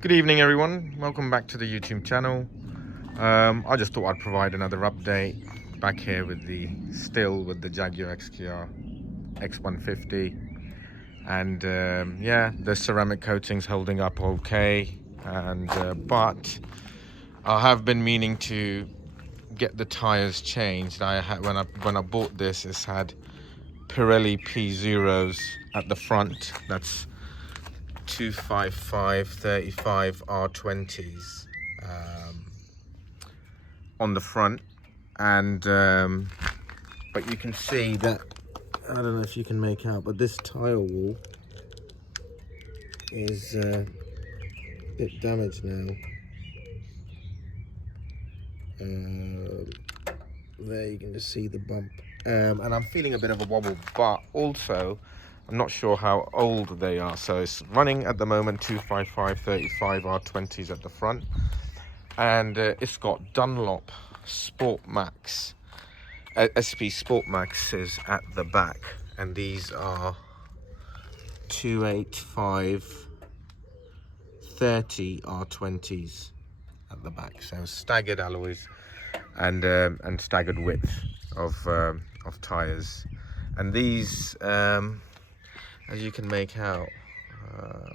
Good evening everyone, welcome back to the YouTube channel. I just thought I'd provide another update back here with the Jaguar XKR X150, and yeah, the ceramic coating's holding up okay, and but I have been meaning to get the tires changed. When I bought this, it's had Pirelli P0s at the front. That's 255/35 R20s on the front, and but you can see that, I don't know if you can make out, but this tire wall is a bit damaged now. There you can just see the bump, and I'm feeling a bit of a wobble, but also I'm not sure how old they are. So it's running at the moment 255/35 R20s at the front, and it's got Dunlop Sport Max, SP Sport Maxes at the back, and these are 285/30 R20s at the back. So staggered alloys and staggered width of tires, and these, as you can make out,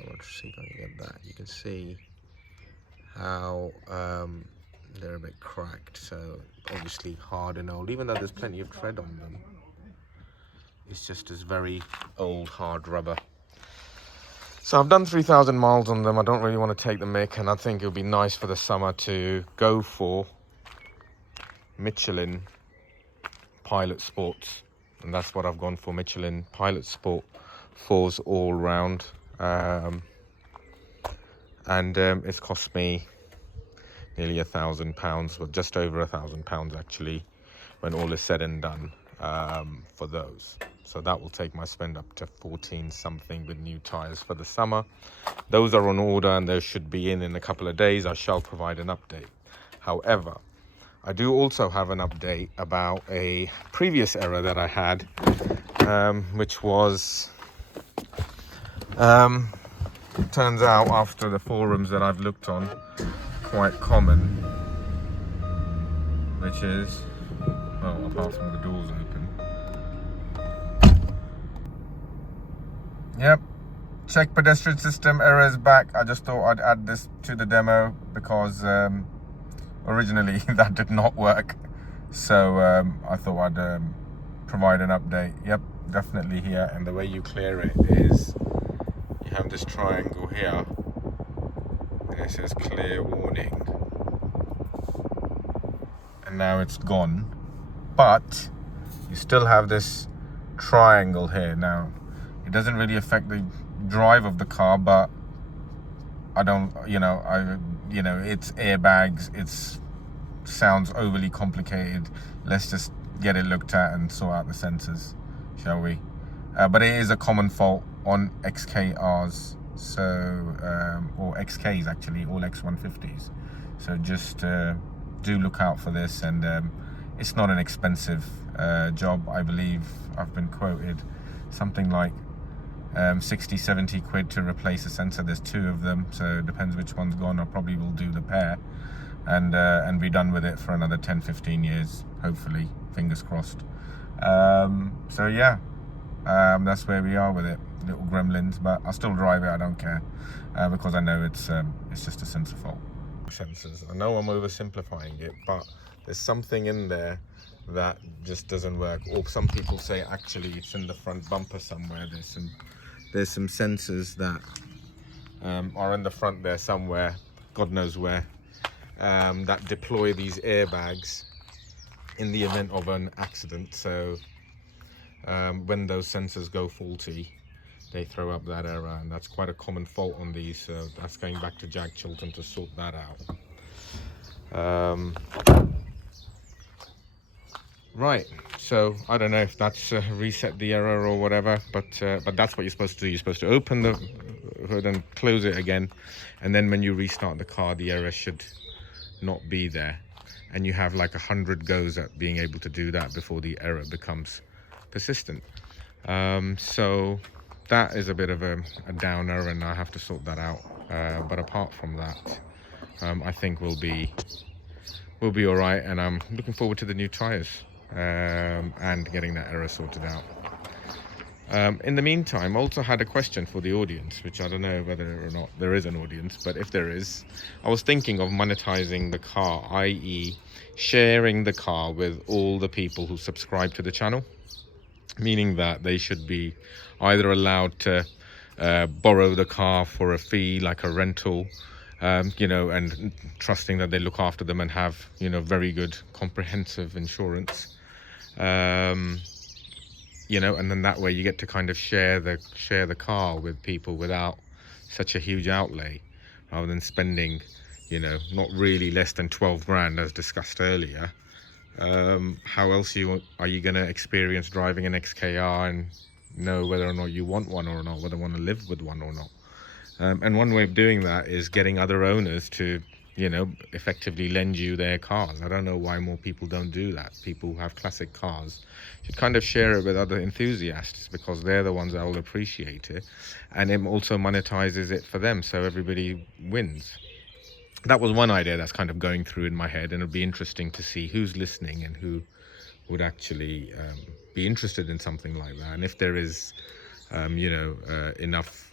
let's see if I can get that. You can see how they're a bit cracked, so obviously hard and old, even though there's plenty of tread on them. It's just this very old hard rubber. So I've done 3,000 miles on them. I don't really want to take the mick, and I think it would be nice for the summer to go for Michelin Pilot Sports, and that's what I've gone for. Michelin Pilot Sport 4s all round, and it's cost me nearly £1,000, but just over £1,000 actually, when all is said and done, for those. So that will take my spend up to 14 something with new tires for the summer. Those are on order, and those should be in a couple of days. I shall provide an update. However, I do also have an update about a previous error that I had, which was, turns out after the forums that I've looked on, quite common, which is, well, apart from the doors open. Yep, check pedestrian system errors back. I just thought I'd add this to the demo because originally that did not work, so I thought I'd provide an update. Yep, definitely here, and the way you clear it is you have this triangle here, and it says clear warning, and now it's gone, but you still have this triangle here. Now it doesn't really affect the drive of the car, but I don't, it's airbags, it's sounds overly complicated. Let's just get it looked at and sort out the sensors, shall we? But it is a common fault on XKRs, so or XKs actually, all X150s. So just do look out for this, and it's not an expensive job. I believe I've been quoted something like 60-70 quid to replace a sensor. There's two of them, so it depends which one's gone. I probably will do the pair and be done with it for another 10-15 years, hopefully, fingers crossed. So yeah, that's where we are with it, little gremlins, but I'll still drive it. I don't care, because I know it's just a sensor fault. Sensors, I know I'm oversimplifying it, but there's something in there that just doesn't work. Or some people say actually it's in the front bumper somewhere. There's some sensors that are in the front there somewhere, God knows where, that deploy these airbags in the event of an accident. So when those sensors go faulty, they throw up that error, and that's quite a common fault on these. So that's going back to Jag Chiltern to sort that out. Right, so I don't know if that's reset the error or whatever, but that's what you're supposed to do. You're supposed to open the hood and close it again, and then when you restart the car, the error should not be there, and you have like 100 goes at being able to do that before the error becomes persistent. So that is a bit of a downer, and I have to sort that out. But apart from that, I think we'll be all right, and I'm looking forward to the new tyres and getting that error sorted out. In the meantime, I also had a question for the audience, which I don't know whether or not there is an audience, but if there is, I was thinking of monetizing the car, i.e. sharing the car with all the people who subscribe to the channel, meaning that they should be either allowed to borrow the car for a fee, like a rental, you know, and trusting that they look after them and have, you know, very good comprehensive insurance. You know, and then that way you get to kind of share the car with people without such a huge outlay, rather than spending, you know, not really less than 12 grand as discussed earlier. How else are you going to experience driving an XKR and know whether or not you want one or not, whether you want to live with one or not? And one way of doing that is getting other owners to, you know, effectively lend you their cars. I don't know why more people don't do that. People who have classic cars should kind of share it with other enthusiasts, because they're the ones that will appreciate it, and it also monetizes it for them, so everybody wins. That was one idea that's kind of going through in my head, and it'll be interesting to see who's listening and who would actually be interested in something like that. And if there is you know, enough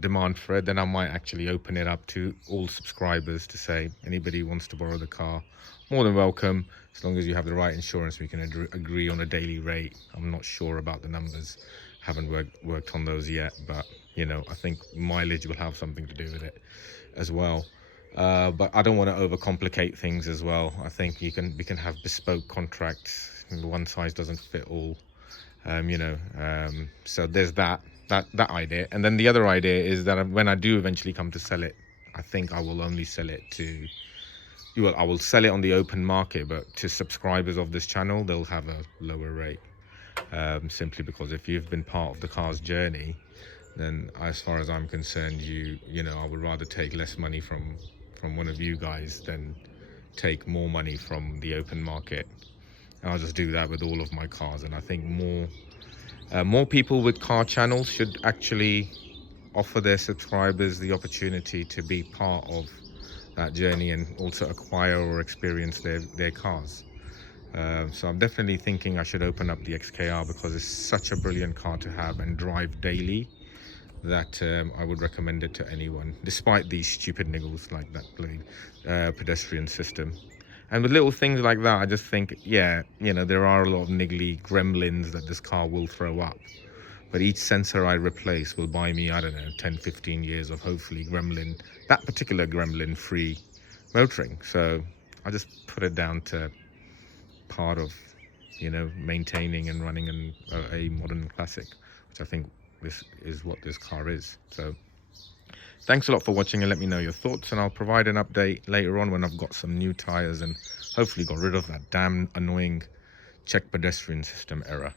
demand for it, then I might actually open it up to all subscribers to say, anybody who wants to borrow the car, more than welcome, as long as you have the right insurance. We can agree on a daily rate. I'm not sure about the numbers, haven't worked on those yet, but you know, I think mileage will have something to do with it as well. But I don't want to overcomplicate things as well. I think we can have bespoke contracts, and one size doesn't fit all. You know, so there's that idea. And then the other idea is that when I do eventually come to sell it, I think I will only sell it to, well, I will sell it on the open market, but to subscribers of this channel, they'll have a lower rate, simply because if you've been part of the car's journey, then as far as I'm concerned, you know, I would rather take less money from one of you guys than take more money from the open market. I'll just do that with all of my cars. And I think more people with car channels should actually offer their subscribers the opportunity to be part of that journey and also acquire or experience their cars. So I'm definitely thinking I should open up the XKR, because it's such a brilliant car to have and drive daily, that I would recommend it to anyone, despite these stupid niggles like that pedestrian system. And with little things like that, I just think, yeah, you know, there are a lot of niggly gremlins that this car will throw up. But each sensor I replace will buy me, I don't know, 10, 15 years of hopefully that particular gremlin-free motoring. So I just put it down to part of, you know, maintaining and running a modern classic, which I think this is what this car is. So thanks a lot for watching, and let me know your thoughts, and I'll provide an update later on when I've got some new tyres and hopefully got rid of that damn annoying check pedestrian system error.